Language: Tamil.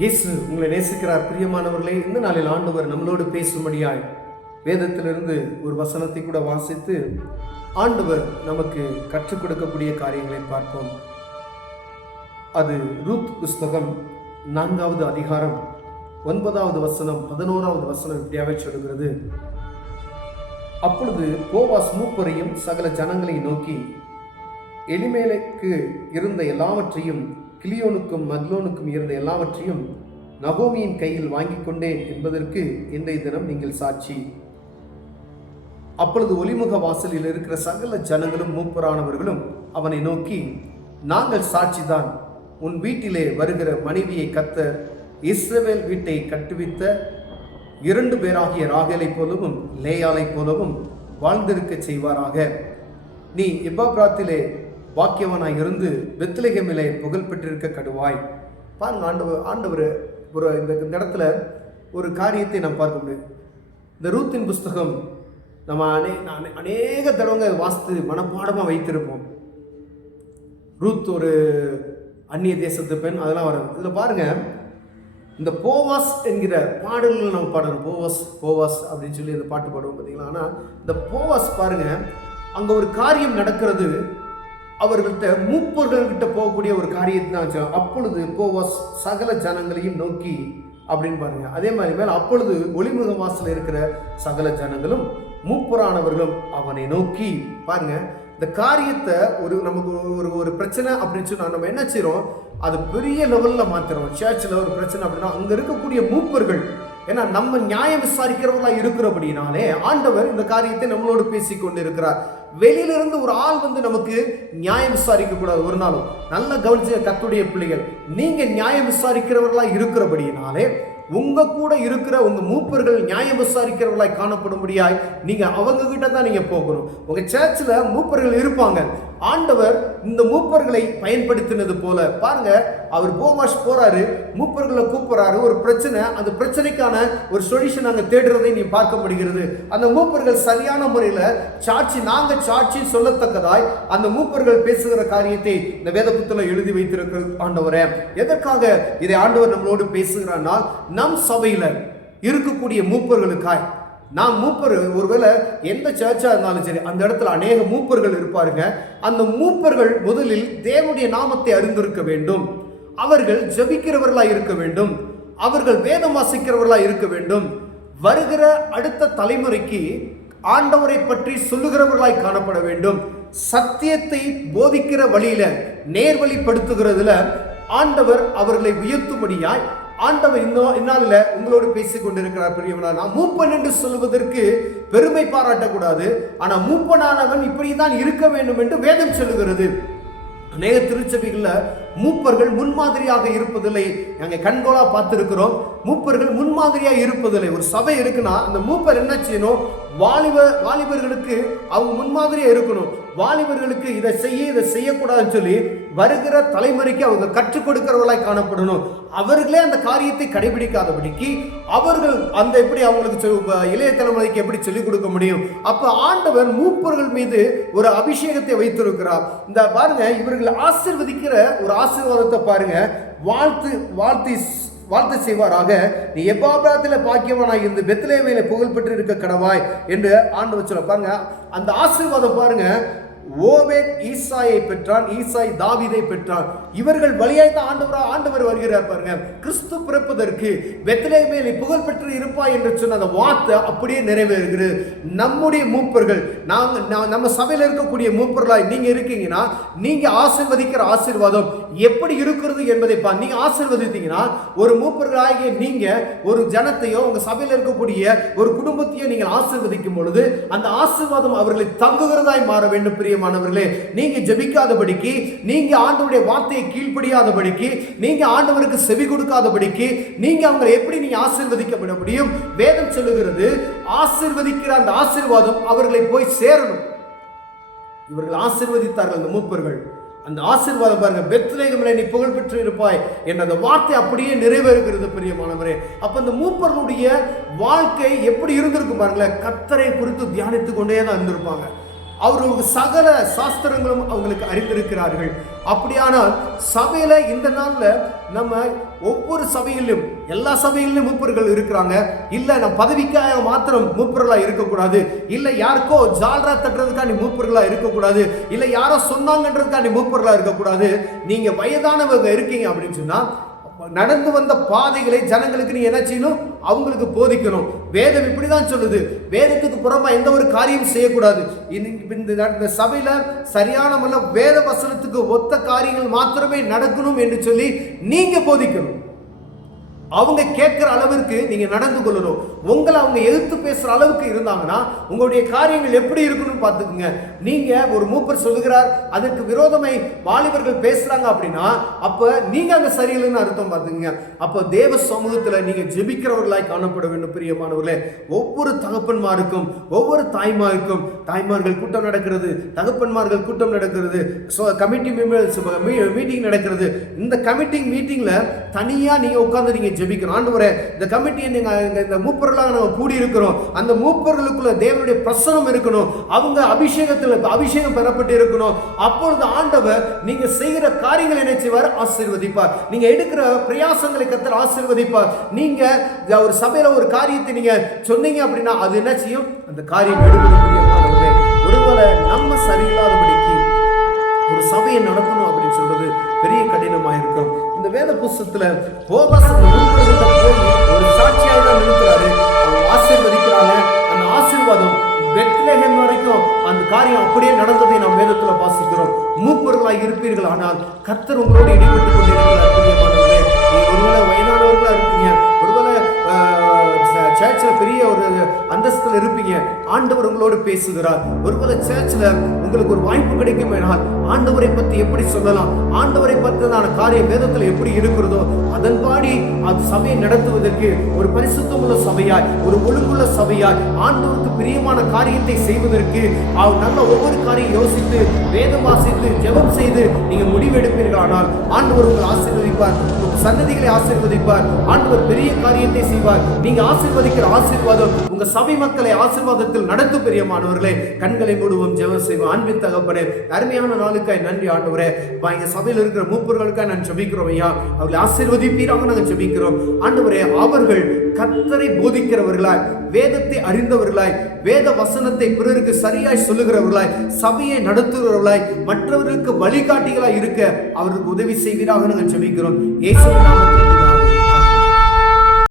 இயேசு உங்களை நேசிக்கிறார். பிரியமானவர்களே, இந்த நாளில் ஆண்டவர் நம்மளோடு பேசும்படியாய் வேதத்திலிருந்து ஒரு வசனத்தை கூட வாசித்து ஆண்டவர் நமக்கு கற்றுக் கொடுக்கக்கூடிய காரியங்களை பார்ப்போம். அது ரூத் புஸ்தகம் 4வது அதிகாரம் 9வது வசனம் 11வது வசனம் இப்படியாவே சொல்கிறது. அப்பொழுது போவாஸ் மூப்பரையும் சகல ஜனங்களையும் நோக்கி, எலிமேலுக்கு இருந்த எல்லாவற்றையும் கிலியோனுக்கும் மக்லோனுக்கும் இருந்த எல்லாவற்றையும் நகோமியின் கையில் வாங்கி கொண்டேன் என்பதற்கு இன்றைய தினம் நீங்கள் சாட்சி. அப்பொழுது ஒலிமுக வாசலில் இருக்கிற சகல ஜனங்களும் மூப்பரானவர்களும் அவனை நோக்கி, நாங்கள் சாட்சிதான். உன் வீட்டிலே வருகிற மனைவியை கர்த்தர் இஸ்ரவேல் வீட்டை கட்டுவித்த 2 பேராகிய ராகேலை போலவும் லேயாலை போலவும் வாழ்ந்திருக்க செய்வாராக. நீ எப்பாப்ராத்திலே பாக்கியவனாய் இருந்து பெத்லெகேமிலே புகழ் பெற்றிருக்க கடுவாய். பாருங்க, ஆண்டவர் ஒரு இந்த இடத்துல ஒரு காரியத்தை நாம் பார்க்க முடியும். இந்த ரூத்தின் புஸ்தகம் நம்ம அநேக தடவை வாசித்து மனப்பாடமாக வைத்திருப்போம். ரூத் ஒரு அந்நிய தேசத்து பெண், அதெல்லாம் வரும். இதில் பாருங்க, இந்த போவாஸ் என்கிற பாடல்கள் நம்ம பாடணும். போவாஸ் போவாஸ் அப்படின்னு சொல்லி இந்த பாட்டு பாடுவோம் பார்த்தீங்களா. ஆனால் இந்த போவாஸ் பாருங்க, அங்கே ஒரு காரியம் நடக்கிறது. அவர்கள்ட்ட மூப்பர்கள்கிட்ட போகக்கூடிய ஒரு காரியத்தை தான். அப்பொழுது போவாஸ் சகல ஜனங்களையும் நோக்கி அப்படின்னு பாருங்க. அதே மாதிரி மேலே அப்பொழுது ஒளிமுக வாசல் இருக்கிற சகல ஜனங்களும் மூப்பரானவர்களும் அவனை நோக்கி பாருங்க. இந்த காரியத்தை நமக்கு ஒரு பிரச்சனை அப்படின்னு சொன்னா நம்ம என்ன செய்யறோம், அது பெரிய லெவல்ல மாத்துறோம். சர்ச்சில் ஒரு பிரச்சனை அப்படின்னா அங்க இருக்கக்கூடிய மூப்பர்கள், ஏன்னா நம்ம நியாயம் விசாரிக்கிறவர்களா இருக்கிறபடினாலே ஆண்டவர் இந்த காரியத்தை நம்மளோடு பேசி கொண்டு இருக்கிறார். வெளியிலிருந்து ஒரு ஆள் நமக்கு நியாயம் விசாரிக்க கூடாது. ஒரு நாளும் நல்ல கவனிச்ச கர்த்தருடைய பிள்ளைகள், நீங்க நியாயம் விசாரிக்கிறவர்களா இருக்கிறபடினாலே உங்க கூட இருக்கிற உங்க மூப்பர்கள் நியாயம் விசாரிக்கிறவர்களாய் காணப்படும்படியாய் நீங்க அவங்க கிட்ட தான் நீங்க போகணும். உங்க சர்ச்சில் மூப்பர்கள் இருப்பாங்க. ஆண்டவர் இந்த மூப்பர்களை பயன்படுத்தினது போல பாருங்க, அவர் போவாஸ் போறாரு, மூப்பர்களை கூப்பிடுறாரு. ஒரு பிரச்சனை, அந்த பிரச்சனைக்கான ஒரு சொல்யூஷன் அங்க தேடுறதை நீ பார்க்க முடிகிறது. அந்த மூப்பர்கள் சரியான முறையில நாங்க சாட்சி சொல்லத்தக்கதாய் அந்த மூப்பர்கள் பேசுகிற காரியத்தை இந்த வேத புத்தகத்தில் எழுதி வைத்திருக்கிற ஆண்டவரே, எதற்காக இதை ஆண்டவர் நம்மளோடு பேசுகிறானால், நம் சபையில இருக்கக்கூடிய மூப்பர்களுக்காய். நாம் மூப்பர், ஒருவேளை எந்த சர்ச்சா இருந்தாலும் சரி, அந்த இடத்துல அநேக மூப்பர்கள் இருப்பாருங்க. அந்த மூப்பர்கள் முதலில் தேவனுடைய நாமத்தை அறிந்திருக்க வேண்டும். அவர்கள் ஜெபிக்கிறவர்களாய் இருக்க வேண்டும். அவர்கள் வேதம் வாசிக்கிறவர்களாய் இருக்க வேண்டும். வருகிற அடுத்த தலைமுறைக்கு ஆண்டவரை பற்றி சொல்லுகிறவர்களாய் காணப்பட வேண்டும். சத்தியத்தை போதிக்கிற வழியில நேர்வழிப்படுத்துகிறதுல ஆண்டவர் அவர்களை உயர்த்தும்படியாய் ஆண்டவர் இந்நாளில் உங்களோடு பேசிக் கொண்டிருக்கிறார். பெரியவனா, நான் மூப்பன் என்று சொல்வதற்கு பெருமை பாராட்டக்கூடாது. ஆனா மூப்பனானவன் இப்படிதான் இருக்க வேண்டும் என்று வேதம் சொல்லுகிறது. அநேக திருச்சபைகளில் மூப்பர்கள் முன்மாதிரியாக இருப்பதில்லை. நாங்கள் கண்கோலா பார்த்துருக்கிறோம். மூப்பர்கள் முன்மாதிரியாக இருப்பதில்லை. ஒரு சபை இருக்குன்னா அந்த மூப்பர் என்ன செய்யணும், வாலிபர்களுக்கு அவங்க முன்மாதிரியா இருக்கணும். வாலிபர்களுக்கு இதை செய்யக்கூடாதுன்னு சொல்லி வருகிற தலைமுறைக்கு அவங்க கற்றுக் கொடுக்கிறவர்களாய் காணப்படணும். அவர்களே அந்த காரியத்தை கடைபிடிக்காதபடிக்கு அவர்கள் அந்த எப்படி அவங்களுக்கு இளைய தலைமுறைக்கு எப்படி சொல்லிக் கொடுக்க முடியும்? அப்ப ஆண்டவர் மூப்பர்கள் மீது ஒரு அபிஷேகத்தை வைத்திருக்கிறார். இந்த பாருங்க, இவர்கள் ஆசீர்வதிக்கிற ஒரு ஆசீர்வாதத்தை பாருங்க. வாழ்த்து செய்வாராக. நீ எப்பாப்ராத்தில் பாக்கியவனாய் இருந்து பெத்லெகேமிலே புகழ் பெற்று இருக்க கடவாய் என்று ஆண்டவர் சொல்ல பாருங்க. அந்த ஆசீர்வாதம் பாருங்க, ஓபேத் ஈசாயை பெற்றான், ஈசாய் தாவீதை பெற்றான். இவர்கள் வழியாய் தான் ஆண்டவர் வருகிறார். பாருங்க, கிறிஸ்து பிறப்பதற்கு பெத்லெகேமிலே புகழ் பெற்று இருப்பாய் என்று சொன்ன அந்த வார்த்தை அப்படியே நிறைவேறுகிறது. நம்முடைய மூப்பர்கள், நம்ம சபையில் இருக்கக்கூடிய மூப்பர்களாய் நீங்க இருக்கீங்கன்னா, நீங்க ஆசீர்வதிக்கிற ஆசீர்வாதம் எப்படி இருக்கிறது என்பதை நீங்க ஆசீர்வதித்தீங்கன்னா, ஒரு மூப்பர்களாகிய நீங்க ஒரு ஜனத்தையோ உங்க சபையில் இருக்கக்கூடிய ஒரு குடும்பத்தையோ நீங்கள் ஆசீர்வதிக்கும் பொழுது அந்த ஆசீர்வாதம் அவர்களை தங்குகிறதாய் மாற வேண்டும். பிரியமானவர்களே, நீங்க ஜெபிக்காதபடிக்கு, நீங்க ஆண்டவருடைய வார்த்தையை கீழ்ப்படியாதபடிக்கு, நீங்க ஆண்டவருக்கு செவி கொடுக்காதபடிக்கு நீங்க அவங்களை எப்படி நீங்க ஆசீர்வதிக்கப்பட முடியும்? வேதம் சொல்லுகிறது, ஆசீர்வதிக்கிற அந்த ஆசீர்வாதம் அவர்களை போய் சேரணும். இவர்கள் ஆசீர்வதித்தார்கள் அந்த மூப்பர்கள். அந்த ஆசீர்வாதம் பாருங்க, பெத்லெகேமிலே நீ புகழ் பெற்று இருப்பாய் என்ற அந்த வார்த்தை அப்படியே நிறைவேறுகிறது. பிரியமானவரே, அப்ப அந்த மூப்பர்களுடைய வாழ்க்கை எப்படி இருந்திருக்கும் பாருங்களேன். கர்த்தரை குறித்து தியானித்துக் கொண்டே தான் இருந்திருப்பாங்க. அவர்களுக்கு சகல சாஸ்திரங்களும் அவங்களுக்கு அறிந்திருக்கிறார்கள். அப்படியானால் சபையில இந்த நாள்ல நம்ம ஒவ்வொரு சபையிலும் எல்லா சபைகளிலும் மூப்பர்கள் இருக்கிறாங்க. இல்ல நம்ம பதவிக்காக மாத்திரம் மூப்பர்களா இருக்கக்கூடாது, இல்ல யாருக்கோ ஜால்ரா தட்டுறதுக்காண்டி மூப்பர்களா இருக்கக்கூடாது, இல்ல யாரோ சொன்னாங்கன்றதுக்காண்டி மூப்பர்களா இருக்கக்கூடாது. நீங்க வயதானவங்க இருக்கீங்க அப்படின்னு சொன்னா நடந்து வந்த பாதைகளை ஜனங்களுக்கு நீ என்ன செய்யணும்? அவங்களுக்கு போதிக்கணும். வேதம் இப்படிதான் சொல்லுது. வேதத்துக்கு புறமா எந்த ஒரு காரியம் செய்யக்கூடாது. இந்த சபையில சரியான வேத வசனத்துக்கு ஒத்த காரியங்கள் மாத்திரமே நடக்கணும் என்று சொல்லி நீங்க போதிக்கணும். அவங்க கேட்கிற அளவிற்கு நீங்க நடந்து கொள்ளணும். உங்களை அவங்க எதிர்த்து பேசுற அளவுக்கு இருந்தாங்கன்னா உங்களுடைய காரியங்கள் எப்படி இருக்கணும்னு பார்த்துக்குங்க. நீங்க ஒரு மூப்பர் சொல்லுகிறார், அதுக்கு விரோதமை வாலிபர்கள் பேசுறாங்க அப்படின்னா அப்ப நீங்க அங்க சரியில்லைன்னு அர்த்தம் பார்த்துக்குங்க. அப்ப தேவ சமூகத்துல நீங்க ஜெபிக்கிறவர்களாய் காணப்பட வேண்டும். பிரியமானவர்களே, ஒவ்வொரு தகப்பன்மாருக்கும் ஒவ்வொரு தாய்மாருக்கும் தாய்மார்கள் கூட்டம் நடக்கிறது, தகப்பன்மார்கள் கூட்டம் நடக்கிறது, கமிட்டி மெம்பர்ஸ் மீட்டிங் நடக்கிறது. இந்த கமிட்டி மீட்டிங்ல தனியா நீங்க உட்கார்ந்து நீங்க ஜெபிக்கணும். ஆண்டவரே, இந்த கமிட்டியை இந்த மூப்பர்களாக நாங்கள் கூடி இருக்கிறோம், அந்த மூப்பர்களுக்குள்ள தேவனுடைய பிரசனம் இருக்கணும், அவங்க அபிஷேகம் பெறப்பட்டு இருக்கணும். அப்பொழுது ஆண்டவர் நீங்க செய்கிற காரியங்களை என்ன செய்வார்? ஆசீர்வதிப்பார். நீங்க எடுக்கிற பிரயாசங்களை கர்த்தர் ஆசீர்வதிப்பார். நீங்க ஒரு சபையில ஒரு காரியத்தை நீங்க சொன்னீங்க அப்படின்னா அது என்ன செய்யும்? அந்த காரியம் எடுக்கக்கூடிய ஒருவேளை நம்ம சரியில்லாதபடிக்கு ஒரு சபையை நடத்தணும் அப்படின்னு சொல்றது பெரிய கடினமாக இருக்கும். இந்த வேத புஸ்தகத்துல போவாஸ் ஒரு சாட்சியாக தான் இருக்கிறாரு. அவங்க ஆசீர்வதிக்கிறாங்க. அந்த ஆசீர்வாதம் பெத்லெஹேம் வரைக்கும் அந்த காரியம் அப்படியே நடந்ததை நாம் வேதத்துல வாசிக்கிறோம். மூப்பர்களாய் இருப்பீர்கள், ஆனால் கர்த்தர் உங்களோடு இடைப்பட்டுக் கொண்டிருக்கிறார். பிரியமானவர்களே, ஒருவேளை வயதானவர்களா இருப்பீங்க, ஒருவேளை சர்ச்சில் பெரிய ஒரு அந்தஸ்தில் இருப்பீங்க, ஆண்டவர் உங்களோடு பேசுகிறார். ஒருவேளை சர்ச்சில் உங்களுக்கு ஒரு வாய்ப்பு கிடைக்கும் என்றால் ஆண்டவரை பற்றி எப்படி சொல்லலாம், ஆண்டவரை பற்றின காரியம் வேதத்தில் எப்படி இருக்கிறதோ அதன்படி அது சபையை நடத்துவதற்கு ஒரு பரிசுத்தமுள்ள சபையாய், ஒரு ஒழுங்குள்ள சபையாய், ஆண்டவருக்கு பிரியமான காரியத்தை செய்வதற்கு நல்ல ஒவ்வொரு காரியம் யோசித்து வேதம் வாசித்து ஜெபம் செய்து நீங்க முடிவெடுப்பீர்கள். ஆனால் ஆண்டவர் உங்களை ஆசீர்வதிப்பார், சந்ததிகளை ஆசீர்வதிப்பார். ஆண்டவர் பெரிய காரியத்தை செய்வார். நீங்க ஆசீர்வதிக்கிற ஆசீர்வாதம் உங்க சபை மக்களை ஆசீர்வாதத்தில் நடத்து. பெரியமானவர்களே, கண்களை மூடுவோம், ஜெபம் செய்வோம். அன்பின் தகப்பனே, அருமையான நாளுக்காய் நன்றி ஆண்டவரே. எங்க சபையில் இருக்கிற மூப்பர்களுக்காக நான் ஜெபிக்கிறோம் ஐயா, அவர்களை ஆசீர்வதிப்பீராக நாங்கள் ஜெபிக்கிறோம் ஆண்டவரே. அவர்கள் கர்த்தரை போதிக்கிறவர்களாய், வேதத்தை அறிந்தவர்களாய், வேத வசனத்தை பிறருக்கு சரியாய் சொல்லுகிறவர்களாய், சபையை நடத்துகிறவர்களாய், மற்றவர்களுக்கு வழிகாட்டிகளாய் இருக்க அவருக்கு உதவி செய்வீராக நாங்கள் ஜெபிக்கிறோம். இயேசுவின் நாமத்தில்